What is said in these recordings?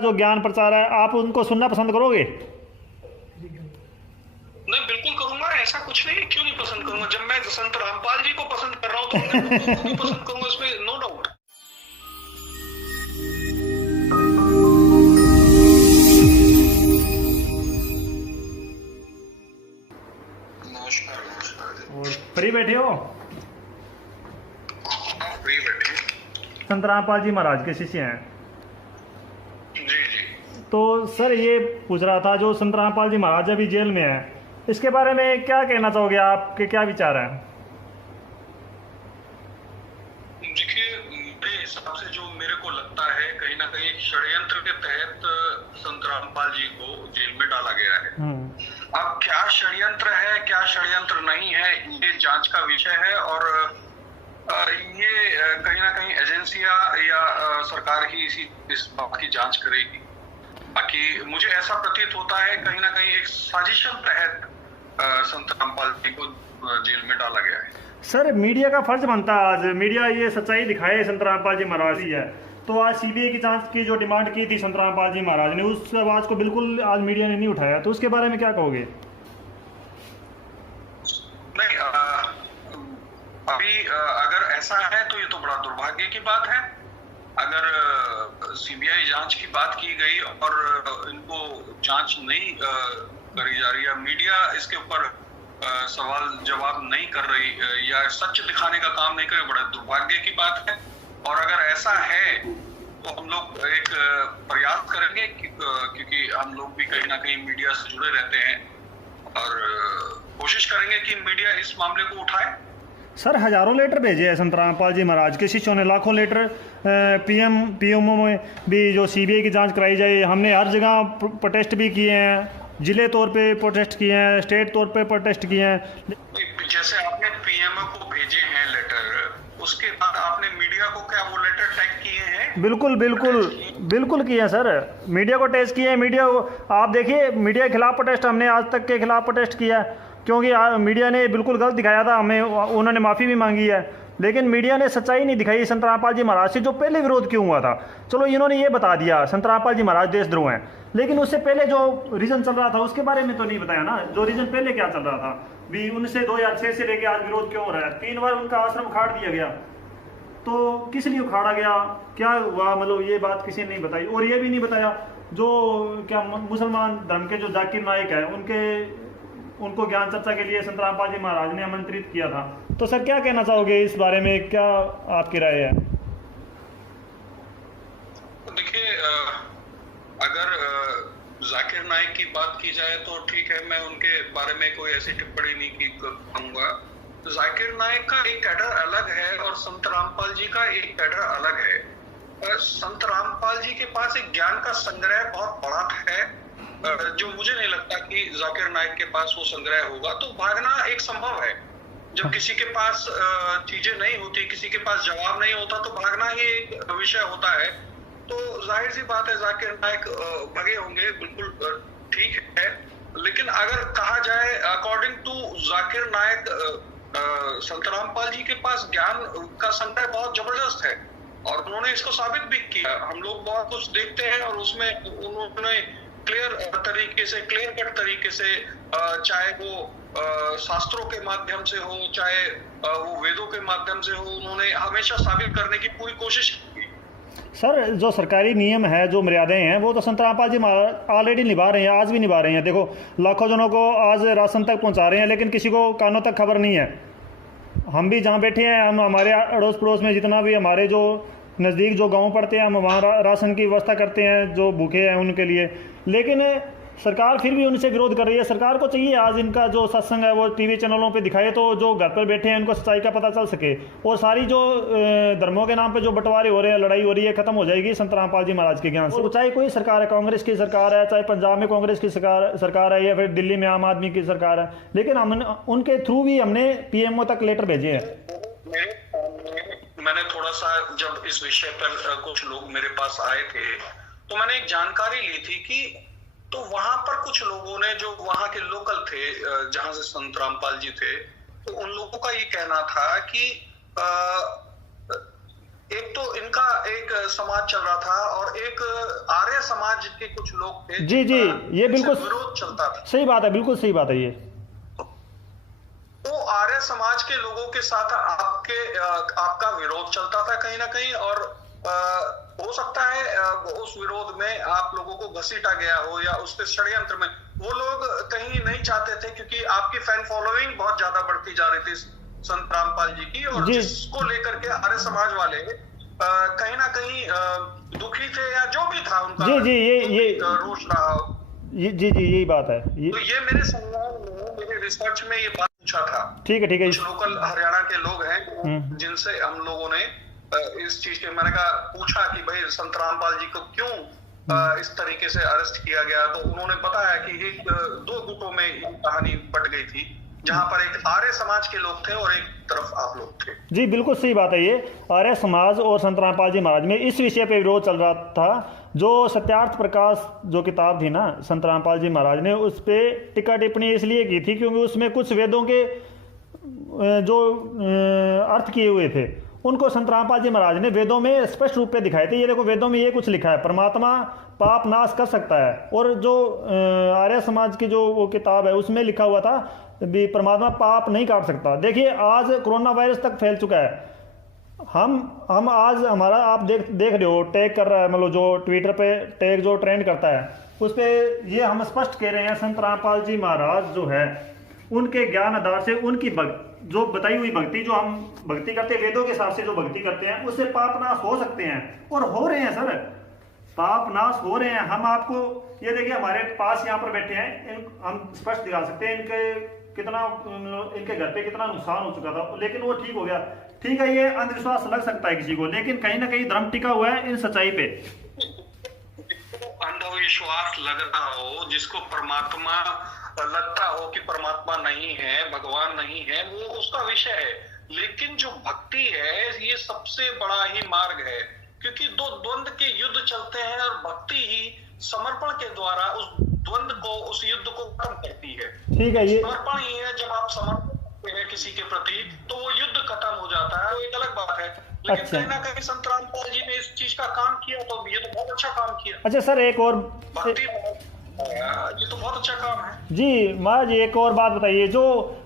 जो ज्ञान प्रचार है आप उनको सुनना पसंद करोगे? नहीं, बिल्कुल करूंगा। ऐसा कुछ नहीं, क्यों नहीं पसंद करूंगा। जब मैं संत रामपाल जी को पसंद कर रहा हूँ तो मैं उनको भी पसंद करूंगा, इसमें नो डाउट। नमस्कार नमस्कार। और फ्री बैठे हो? हाँ, फ्री बैठे। संत रामपाल जी महाराज के शिष्य हैं। जी जी। तो सर ये पूछ रहा था, जो संत रामपाल जी महाराज अभी जेल में है, इसके बारे में क्या कहना चाहोगे? आपके क्या विचार हैं? देखिए, मेरे हिसाब से जो मेरे को लगता है, कहीं ना कहीं एक षड्यंत्र के तहत संत रामपाल जी को जेल में डाला गया है। अब क्या षड्यंत्र है, क्या षड्यंत्र नहीं है, ये जांच का विषय है। और ये कहीं ना कहीं एजेंसियां या सरकार ही इस बात की जांच करेगी। बाकी मुझे ऐसा प्रतीत होता है कहीं ना कहीं एक साजिश तहत संत रामपाल जी को जेल में डाला गया है। सर मीडिया का फर्ज बनता है, आज मीडिया ये सच्चाई दिखाए संत रामपाल जी महाराज ही है। तो आज सीबीआई की जांच की जो डिमांड की थी संत रामपाल जी महाराज ने, उस आवाज को बिल्कुल आज मीडिया ने नहीं उठाया। तो उसके बारे में क्या कहोगे? नहीं, अभी अगर ऐसा है तो ये तो बड़ा दुर्भाग्य की बात है। अगर सीबीआई जांच की बात की गई और इनको जांच नहीं करी जा रही है, मीडिया इसके ऊपर सवाल जवाब नहीं कर रही या सच दिखाने का काम नहीं कर रही, बड़ा दुर्भाग्य की बात है। और अगर ऐसा है तो हम लोग एक प्रयास करेंगे क्योंकि हम लोग भी कहीं ना कहीं मीडिया से जुड़े रहते हैं और कोशिश करेंगे कि मीडिया इस मामले को उठाए। सर हजारों लेटर भेजे हैं संत रामपाल जी महाराज के शिष्यों ने, लाखों लेटर पीएमओ में भी जो सीबीआई की जांच कराई जाए। हमने हर जगह प्रोटेस्ट भी किए हैं, जिले तौर पे प्रोटेस्ट किए हैं, स्टेट तौर पे प्रोटेस्ट किए हैं। जैसे आपने पीएमओ को भेजे हैं लेटर, उसके बाद आपने मीडिया को क्या वो लेटर टैग किए हैं? बिल्कुल बिल्कुल बिल्कुल किए हैं सर, मीडिया को टेस्ट किए हैं। मीडिया आप देखिए, मीडिया के खिलाफ प्रोटेस्ट हमने आज तक के खिलाफ प्रोटेस्ट किया है, क्योंकि मीडिया ने बिल्कुल गलत दिखाया था हमें, उन्होंने माफ़ी भी मांगी है। लेकिन मीडिया ने सच्चाई नहीं दिखाई संत रामपाल जी महाराज से। जो पहले विरोध क्यों हुआ था, चलो इन्होंने ये बता दिया संत रामपाल जी महाराज देशद्रोह हैं, लेकिन उससे पहले जो रीजन चल रहा था उसके बारे में तो नहीं बताया ना। जो रीजन पहले क्या चल रहा था भी, उनसे 2006 से लेके आज विरोध क्यों हो रहा है? 3 बार उनका आश्रम उखाड़ दिया गया, तो किस लिए उखाड़ा गया, क्या हुआ, मतलब ये बात किसी ने नहीं बताई। और ये भी नहीं बताया जो क्या मुसलमान धर्म के जो जाकिर नाइक है, उनको ज्ञान चर्चा के लिए संत रामपाल जी महाराज ने आमंत्रित किया था। तो सर क्या कहना चाहोगे इस बारे में, क्या आपकी राय है? देखिए, अगर जाकिर नाइक की बात की जाए तो ठीक है, मैं उनके बारे में कोई ऐसी टिप्पणी नहीं करूंगा। जाकिर नाइक का एक कैडर अलग है और संत रामपाल जी का एक कैडर अलग है। संत रामपाल जी के पास एक ज्ञान का संग्रह बहुत बड़ा है, जो मुझे नहीं लगता कि जाकिर नाइक के पास वो संग्रह होगा। तो भागना एक संभव है। जब किसी के पास चीजें नहीं होती, किसी के पास जवाब नहीं होता, तो भागना ही एक विषय होता है। तो जाहिर सी बात है जाकिर नाइक भगे होंगे, बिल्कुल ठीक है। लेकिन अगर कहा जाए अकॉर्डिंग टू जाकिर नाइक, संत रामपाल जी के पास ज्ञान का संग्रह बहुत जबरदस्त है और उन्होंने इसको साबित भी किया। हम लोग बहुत कुछ देखते हैं और उसमें उन्होंने क्लियर तरीके से, क्लियर कट तरीके से, चाहे वो शास्त्रों के माध्यम से हो, चाहे वो वेदों के माध्यम से हो, उन्होंने हमेशा साबित करने की पूरी कोशिश की। सर जो सरकारी नियम है, जो मर्यादाएं हैं, वो तो संत रामपाल जी ऑलरेडी निभा रहे हैं, आज भी निभा रहे हैं। देखो लाखों जनों को आज राशन तक पहुंचा रहे हैं, लेकिन किसी को कानों तक खबर नहीं है। हम भी जहाँ बैठे हैं, हम हमारे अड़ोस पड़ोस में जितना भी हमारे जो नज़दीक जो गांव पड़ते हैं, हम वहाँ राशन की व्यवस्था करते हैं जो भूखे हैं उनके लिए। लेकिन सरकार फिर भी उनसे विरोध कर रही है। सरकार को चाहिए आज इनका जो सत्संग है वो टीवी चैनलों पे दिखाए, तो जो घर पर बैठे हैं उनको सच्चाई का पता चल सके और सारी जो धर्मों के नाम पे जो बंटवारे हो रहे हैं, लड़ाई हो रही है, खत्म हो जाएगी संत रामपाल जी महाराज के ज्ञान से। चाहे कोई सरकार है, कांग्रेस की सरकार है, चाहे पंजाब में कांग्रेस की सरकार है या फिर दिल्ली में आम आदमी की सरकार है, लेकिन हम उनके थ्रू भी हमने पीएमओ तक लेटर भेजे हैं। मैंने थोड़ा सा, जब इस विषय पर कुछ लोग मेरे पास आए थे तो मैंने एक जानकारी ली थी कि तो वहां पर कुछ लोगों ने, जो वहां के लोकल थे जहां से संत रामपाल जी थे, तो उन लोगों का ये कहना था कि एक तो इनका एक समाज चल रहा था और एक आर्य समाज के कुछ लोग थे जी जी, ये बिल्कुल विरोध चलता था। सही बात है, बिल्कुल सही बात है ये। तो आर्य समाज के लोगों के साथ आपका विरोध चलता था कहीं ना कहीं, और हो सकता है उस विरोध में आप लोगों को घसीटा गया हो या उसके षड्यंत्र में वो लोग कहीं नहीं चाहते थे, क्योंकि आपकी फैन फॉलोइंग बहुत ज्यादा बढ़ती जा रही थी संत रामपाल जी की, और जिसको लेकर के आर्य समाज वाले कहीं ना कहीं दुखी थे या जो भी था उनका जी जी, ये रोष रहा हो। जी जी, यही बात है ये। तो ये मेरे संज्ञान में, मेरे रिसर्च में ये बात पूछा था। ठीक है ठीक है। कुछ लोकल हरियाणा के लोग हैं जिनसे हम लोगों ने इस चीज के, मैंने कहा पूछा कि भाई संत रामपाल जी को क्यों इस तरीके से अरेस्ट किया गया, तो उन्होंने बताया कि एक दो गुटों में ये कहानी बट गई थी, जहां पर एक आर्य समाज के लोग थे और एक तरफ आप लोग थे। जी बिल्कुल सही बात है ये। आर्य समाज और संत रामपाल जी महाराज में इस विषय पे विरोध चल रहा था। जो सत्यार्थ प्रकाश जो किताब थी ना संत रामपाल जी महाराज ने, उस पर टीका टिप्पणी इसलिए की थी क्योंकि उसमें कुछ वेदों के जो अर्थ किए हुए थे उनको संत रामपाल जी महाराज ने वेदों में स्पष्ट रूप पे दिखाए थे। ये देखो वेदों में ये कुछ लिखा है, परमात्मा पाप नाश कर सकता है, और जो आर्य समाज की जो वो किताब है उसमें लिखा हुआ था भी परमात्मा पाप नहीं काट सकता। देखिए आज कोरोना वायरस तक फैल चुका है, हम आज हमारा आप देख रहे हो टैग कर रहा है, मतलब जो ट्विटर पे टैग जो ट्रेंड करता है उस पर ये हम स्पष्ट कह रहे हैं संत रामपाल जी महाराज जो है उनके ज्ञान आधार से उनकी जो बताई हुई भक्ति, जो हम भक्ति करते हैं वेदों के हिसाब से जो भक्ति करते हैं, उससे पाप नाश हो सकते हैं और हो रहे हैं सर, पाप नाश हो रहे हैं। हम आपको ये देखिए हमारे पास यहाँ पर बैठे हैं, हम स्पष्ट दिखा सकते हैं इनके घर पे कितना नुकसान हो चुका था, लेकिन वो ठीक हो गया। ठीक है, ये अंधविश्वास लग सकता है किसी को, लेकिन कहीं ना कहीं धर्म टिका हुआ है इन सच्चाई पे। अंधविश्वास लग रहा हो, जिसको परमात्मा लगता हो कि परमात्मा नहीं है, भगवान नहीं है, वो उसका विषय है, लेकिन जो भक्ति है ये सबसे बड़ा ही मार्ग है, क्योंकि दो द्वंद्व के युद्ध चलते हैं और भक्ति ही समर्पण के द्वारा उस द्वंद्व को, उस युद्ध को खत्म करती है। ठीक है, ये समर्पण ही है, जब आप समर्पण करते हैं किसी के प्रति तो वो युद्ध खत्म हो जाता है, वो एक अलग बात है। लेकिन कहीं ना कहीं संत रामपाल जी ने इस चीज का काम किया, तो ये तो बहुत अच्छा काम किया। अच्छा सर, एक और भक्ति, ये तो बहुत अच्छा काम है जी। महाराज एक और बात बताइए, जो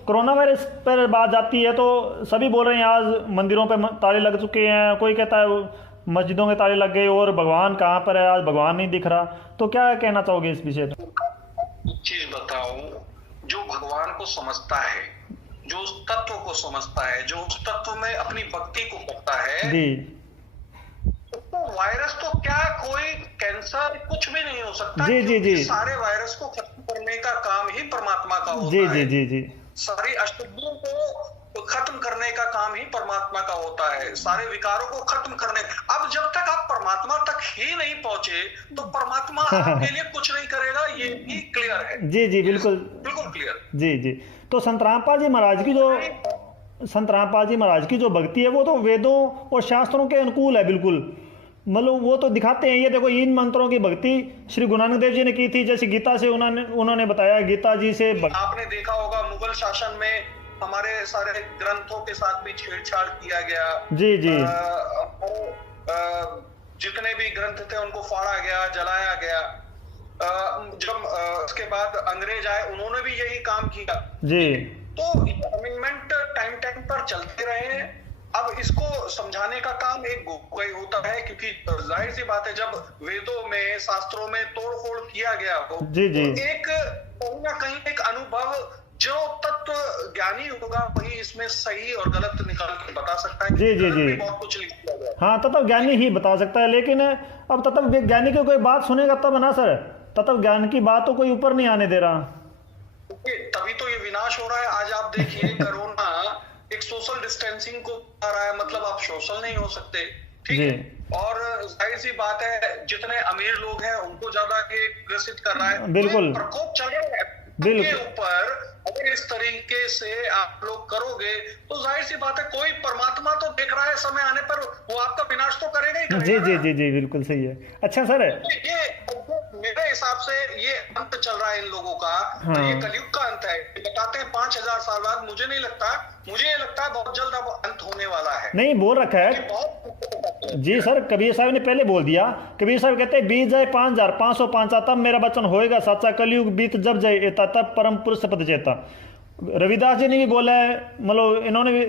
कोरोना वायरस पर बात जाती है तो सभी बोल रहे हैं आज मंदिरों पे ताले लग चुके हैं, कोई कहता है मस्जिदों के ताले लग गए और भगवान कहाँ पर है, आज भगवान नहीं दिख रहा, तो क्या कहना चाहोगे इस विषय में? एक चीज बताऊं, जो भगवान को समझता है, जो उस तत्व को समझता है, जो उस तत्व में अपनी भक्ति को करता है जी, तो वायरस तो क्या, कोई कैंसर कुछ भी नहीं हो सकता। जी जी जी, सारे वायरस को खत्म करने का काम ही परमात्मा का होता जी है। जी जी जी, सारी अशुद्धियों को खत्म करने का काम ही परमात्मा का होता है, सारे विकारों को खत्म करने। अब जब तक आप परमात्मा तक ही नहीं पहुंचे तो परमात्मा आपके लिए कुछ नहीं करेगा, ये भी क्लियर है। जी जी, बिल्कुल बिल्कुल क्लियर। जी जी। तो संत रामपाल जी महाराज की जो भक्ति है वो तो वेदों और शास्त्रों के अनुकूल है बिल्कुल, मतलब वो तो दिखाते हैं। ये देखो इन मंत्रों की भक्ति श्री गुरु नानक देव जी ने की थी, जैसे गीता से उन्होंने बताया, गीता जी से आपने देखा होगा मुगल शासन में हमारे सारे ग्रंथों के साथ भी छेड़छाड़ किया गया। जी जी, जितने भी ग्रंथ थे उनको फाड़ा गया, जलाया गया। जब उसके बाद अंग्रेज आए, उन्होंने भी यही काम किया जी। तो अमेंडमेंट टाइम पर चलते रहे। अब इसको समझाने का काम एक कोई होता है, क्योंकि जाहिर सी बात है जब वेदों में, शास्त्रों में तोड़फोड़ किया गया हो, जी जी, तो एक कहीं ना कहीं एक अनुभव, जो तत्व ज्ञानी होगा वही इसमें सही और गलत निकाल के बता सकता है। जी जी जी, बहुत कुछ लिख दिया गया। हाँ, तत्व ज्ञानी ही बता सकता है, लेकिन अब तत्व ज्ञानी की कोई बात सुनेगा तब ना सर, तत्व ज्ञान की बात तो कोई ऊपर नहीं आने दे रहा। तभी तो ये विनाश हो रहा है। आज आप देखिए कोरोना एक सोशल डिस्टेंसिंग को आ रहा है, मतलब आप सोशल नहीं हो सकते, ठीक है। और जाहिर सी बात है जितने अमीर लोग हैं उनको ज्यादा ये ग्रसित कर रहा है। बिल्कुल, तो प्रकोप चल रहा है के ऊपर। अगर इस तरीके से आप लोग करोगे तो जाहिर सी बात है कोई परमात्मा तो देख रहा है, समय आने पर वो आपका विनाश तो करेगा ही करेगा। जी जी जी जी, बिल्कुल सही है। अच्छा सर, ये मेरे हिसाब से ये अंत चल रहा है इन लोगों का। हाँ। तो ये कलयुग का अंत है। बताते हैं 5000 साल बाद, मुझे नहीं लगता, मुझे ये लगता है बहुत जल्द अब अंत होने वाला है। नहीं बोल रखा है, बहुत जी सर, कबीर साहब ने पहले बोल दिया। कबीर साहब कहते हैं बीत जाए 5505 तब मेरा वचन होएगा सच्चा, कलयुग बीत जब जाए एता तब परम पुरुष पद चेता। रविदास जी ने भी बोला है, मतलब इन्होंने भी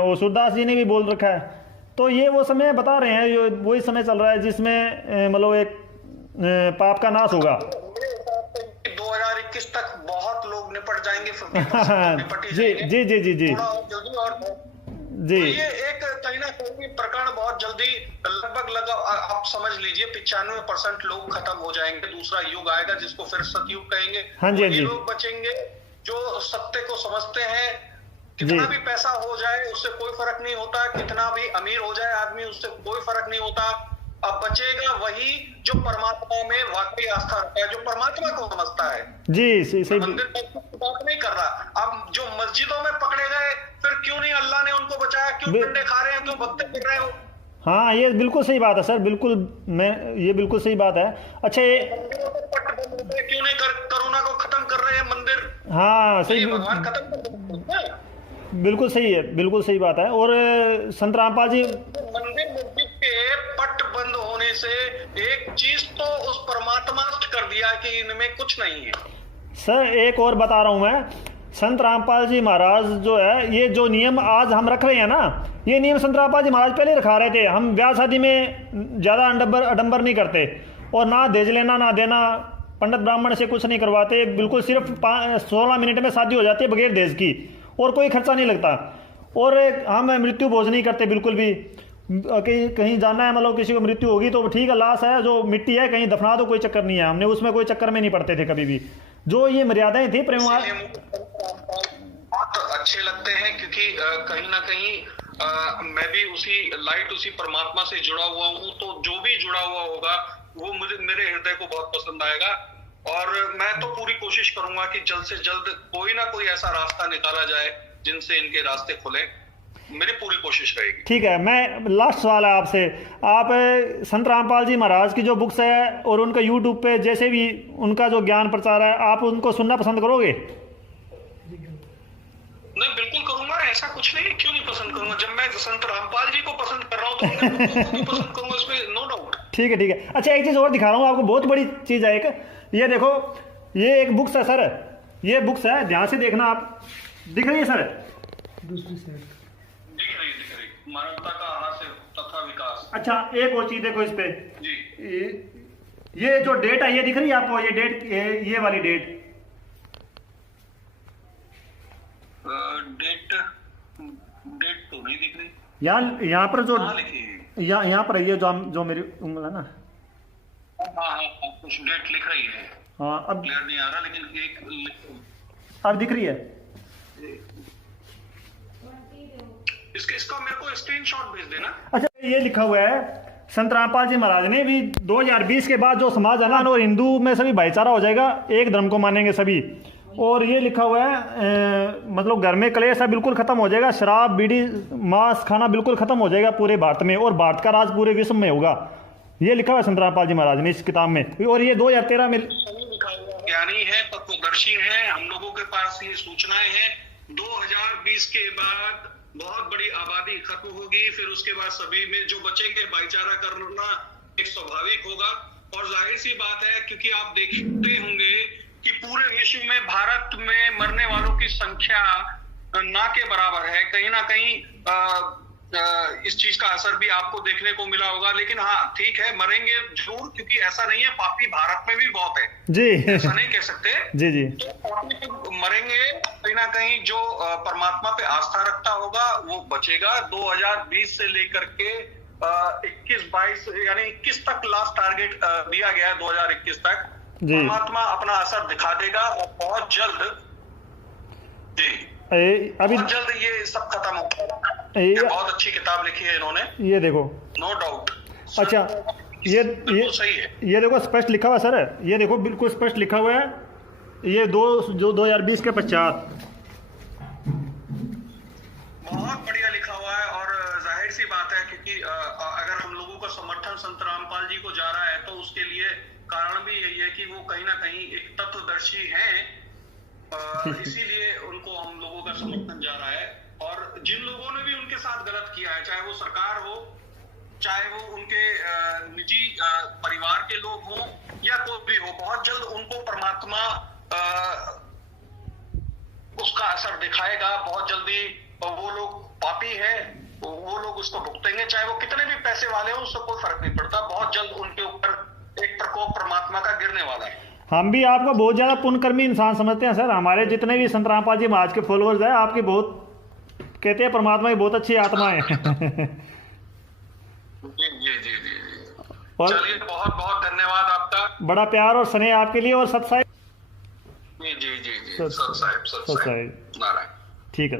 वो सूरदास जी ने भी बोल रखा है। तो ये वो समय बता रहे हैं, ये वही समय चल रहा है जिसमें मतलब एक पाप का नाश होगा। 2021 तक बहुत लोग निपट जाएंगे, जी जी जी जी जी जी। तो ये एक कहीं ना कहीं प्रकरण बहुत जल्दी लगभग आप समझ लीजिए 95% लोग खत्म हो जाएंगे। दूसरा युग आएगा जिसको फिर सतयुग कहेंगे। हाँ जी, हाँ जी। लोग बचेंगे जो सत्य को समझते हैं। कितना भी पैसा हो जाए उससे कोई फर्क नहीं होता, कितना भी अमीर हो जाए आदमी उससे कोई फर्क नहीं होता। अब बचेगा वही जो परमात्मा में वाकई आस्था रखता है, जो परमात्मा को समझता है। जी सही। मंदिर की बात नहीं कर रहा। अब जो मस्जिदों में पकड़े गए, फिर क्यों नहीं अल्लाह ने उनको बचाया? क्यों डंडे खा रहे हैं, क्यों भक्ति कर रहे हो? हाँ, ये बिल्कुल सही बात है सर, बिल्कुल ये बिल्कुल सही बात है। अच्छा, ये क्यों नहीं कोरोना को खत्म कर रहे हैं मंदिर? हाँ सही, भगवान खत्म कर, बिल्कुल सही है, बिल्कुल सही बात है। और संत रामपाल जी, मंदिर मस्जिद के पट बंद होने से एक चीज तो उस परमात्मा कर दिया कि इनमें कुछ नहीं है। सर एक और बता रहा हूँ मैं, संत रामपाल जी महाराज जो है, ये जो नियम आज हम रख रहे हैं ना, ये नियम संत रामपाल जी महाराज पहले रखा रहे थे। हम ब्याह शादी में ज़्यादा अडंबर नहीं करते, और ना दहेज लेना ना देना, पंडित ब्राह्मण से कुछ नहीं करवाते, बिल्कुल सिर्फ 16 मिनट में शादी हो जाती है बगैर दहेज की, और कोई खर्चा नहीं लगता। और हम मृत्यु भोज नहीं करते बिल्कुल भी। कहीं जाना है, मतलब किसी को मृत्यु होगी तो ठीक है, लाश है जो मिट्टी है कहीं दफना दो, कोई चक्कर नहीं है। हमने उसमें कोई चक्कर में नहीं पड़ते थे कभी भी। जो ये मर्यादाएं थी प्रेम बहुत अच्छे लगते हैं, क्योंकि कहीं ना कहीं मैं भी उसी परमात्मा से जुड़ा हुआ हूँ। तो जो भी जुड़ा हुआ होगा वो मेरे हृदय को बहुत पसंद आएगा। और मैं तो पूरी कोशिश करूंगा कि जल्द से जल्द कोई ना कोई ऐसा रास्ता निकाला जाए जिनसे इनके रास्ते खुले। मेरी पूरी कोशिश रहेगी। ठीक है, मैं लास्ट सवाल है आपसे। आप संत रामपाल जी महाराज की जो बुक्स है और उनका यूट्यूब पे जैसे भी उनका जो ज्ञान प्रचार है, आप उनको सुनना पसंद करोगे? नहीं, बिल्कुल करूंगा, ऐसा कुछ नहीं। क्यों नहीं पसंद करूंगा? जब मैं संत रामपाल जी को पसंद कर रहा हूँ तो उनको भी पसंद करूंगा, इसमें नो डाउट। ठीक है ठीक है। अच्छा, एक चीज़ और दिखा रहा हूँ आपको, बहुत बड़ी चीज़ है एक। ये देखो, ये एक बुक्स है सर, ये बुक्स है, ध्यान से देखना आप। दिख रही है सर? दूसरी साइड दिख रही मानवता का हास्य तथा विकास। अच्छा, एक और चीज देखो इस पे जी। ये जो डेट है, ये दिख रही है आपको? ये डेट, ये वाली डेट, डेट तो नहीं दिख रही। यहाँ पर जो लिखी, यहाँ पर है, ये जो मेरी उम्र है ना। हाँ, कुछ डेट लिख रही है। हाँ, अब क्लियर नहीं आ रहा, लेकिन एक अब दिख रही है। इसका मेरे को स्क्रीनशॉट भेज देना। अच्छा, ये लिखा हुआ है संत रामपाल जी महाराज ने भी 2020 के बाद जो समाज है ना, और हिंदू में सभी भाईचारा हो जाएगा, एक धर्म को मानेंगे सभी। और ये लिखा हुआ है मतलब घर में क्लेश है बिल्कुल खत्म हो जाएगा, शराब बीड़ी मांस खाना बिल्कुल खत्म हो जाएगा पूरे भारत में, और भारत का राज पूरे विश्व में होगा। ये लिखा हुआ है संत रामपाल जी महाराज ने इस किताब में। और ये 2013 में ज्ञानी है, तत्वदर्शी है, हम लोगों के पास ये सूचनाएं हैं। 2020 के बाद बहुत बड़ी आबादी खत्म होगी, फिर उसके बाद सभी में जो बचेंगे भाईचारा करना एक स्वाभाविक होगा। और जाहिर सी बात है, क्योंकि आप देखते होंगे कि पूरे विश्व में भारत में मरने वालों की संख्या ना के बराबर है। कहीं ना कहीं इस चीज का असर भी आपको देखने को मिला होगा। लेकिन हाँ, ठीक है, मरेंगे जरूर, क्योंकि ऐसा नहीं है, पापी भारत में भी बहुत है जी, ऐसा नहीं कह सकते। जी जी, तो पापी तो मरेंगे, कहीं ना कहीं जो परमात्मा पे आस्था रखता होगा वो बचेगा। 2020 से लेकर के 21-22 यानी 21 तक लास्ट टारगेट दिया गया है। 2021 तक परमात्मा अपना असर दिखा देगा, और बहुत जल्द जी अभी बहुत जल्द ये सब खत्म होगा। ये बहुत अच्छी किताब लिखी है इन्होंने, ये देखो, नो डाउट। अच्छा, ये सही है। ये देखो स्पष्ट लिखा हुआ सर, ये देखो बिल्कुल स्पष्ट लिखा हुआ है। ये 2020 के पश्चात बहुत बढ़िया लिखा हुआ है। और जाहिर सी बात है, क्योंकि अगर हम लोगों का समर्थन संत रामपाल जी को जा रहा है, तो उसके लिए कारण भी यही है कि वो कहीं ना कहीं एक तत्वदर्शी हैं, इसीलिए उनको हम लोगों का समर्थन जा रहा है। और जिन लोगों ने भी उनके साथ गलत किया है, चाहे वो सरकार हो, चाहे वो उनके निजी परिवार के लोग हों या कोई भी हो, बहुत जल्द उनको परमात्मा उसका असर दिखाएगा। बहुत जल्दी वो लोग पापी है, वो लोग उसको भुगतेंगे, चाहे वो कितने भी पैसे वाले हो, उससे कोई फर्क नहीं पड़ता। बहुत जल्द उनके ऊपर एक प्रकोप परमात्मा का गिरने वाला है। हम भी आपको बहुत ज़्यादा पुण्यकर्मी इंसान समझते हैं सर। हमारे जितने भी संत रामपाल जी महाराज के फॉलोअर्स हैं, आपकी बहुत कहते हैं परमात्मा की बहुत अच्छी आत्मा है। जी जी जी जी। और चलिए, बहुत बहुत धन्यवाद आपका। बड़ा प्यार और स्नेह आपके लिए। और सत साहिब। जी जी जी जी, सत साहिब, सत साहिब, नारायण। ठीक है।